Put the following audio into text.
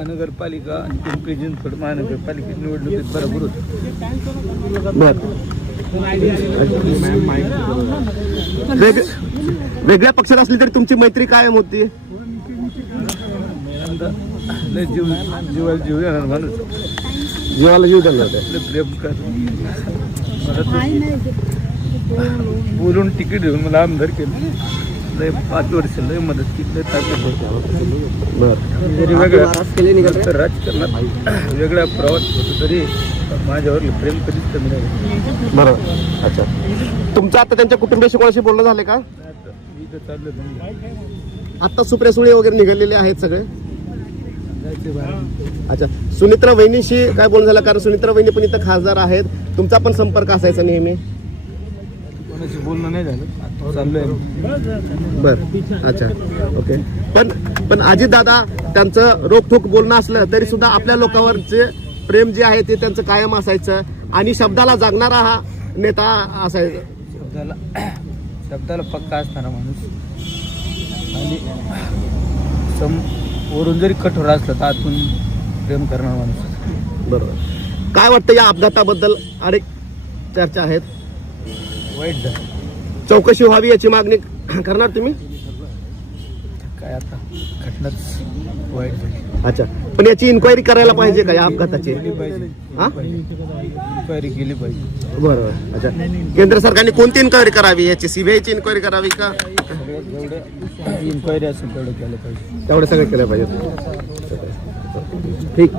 महानगरपालिका आणि पिंपरी चिंचवड महानगरपालिकेत निवडणुकीत बरोबर होतं. वेगळ्या पक्षात असली तरी तुमची मैत्री कायम होती. लय जीवाला जीव येणार माणूस, जीवाला जीव द्यायला होते. प्रेम कर बोलून तिकीट देऊन मला आमदार केलं. लय 5 वर्ष लय मदत केली. वेगळ्या राजकारणात वेगळा प्रवास होतो तरी माझ्यावर प्रेम कधीच कमी नाही. बरोबर. अच्छा, तुमचं आता त्यांच्या कुटुंबियाशी कोणाशी बोलणं झाले का? आता सुप्रिया सुळे वगैरे निघालेले आहेत सगळे. अच्छा, सुनित्रा वहिनीशी काय बोलणं झालं? कारण सुनित्रा वहिनी पण इथं खासदार आहेत, तुमचा पण संपर्क असायचा नेहमी. कोणाशी बोलणं नाही झालं, आता चाललोय. बर. अच्छा, ओके. पण अजितदादा त्यांचं रोखठोक बोलणं असलं तरी सुद्धा आपल्या लोकांवरचे प्रेम जे आहे ते त्यांचं कायम असायचं आणि शब्दाला जागणारा हा नेता असायचा. शब्दाला पक्का असताना माणूस आणि वरून जरी कठोर असलं तर आतून प्रेम करणार माणूस. बरोबर. काय वाटतं या अपघाताबद्दल? अनेक चर्चा आहेत. वाईट झालं. चौकशी व्हावी याची मागणी करणार तुम्ही? काय आता घटनाच वाईट झाली. अच्छा, पण याची इन्क्वायरी करायला पाहिजे का या अपघाताची? इन्क्वायरी केली पाहिजे. बरोबर. अच्छा, केंद्र सरकारने कोणती इन्क्वायरी करावी? याची सीबीआयची इन्क्वायरी करावी का? जेवढं इन्क्वायरी असेल तेवढं केलं पाहिजे. तेवढं सगळं केलं पाहिजे. ठीक.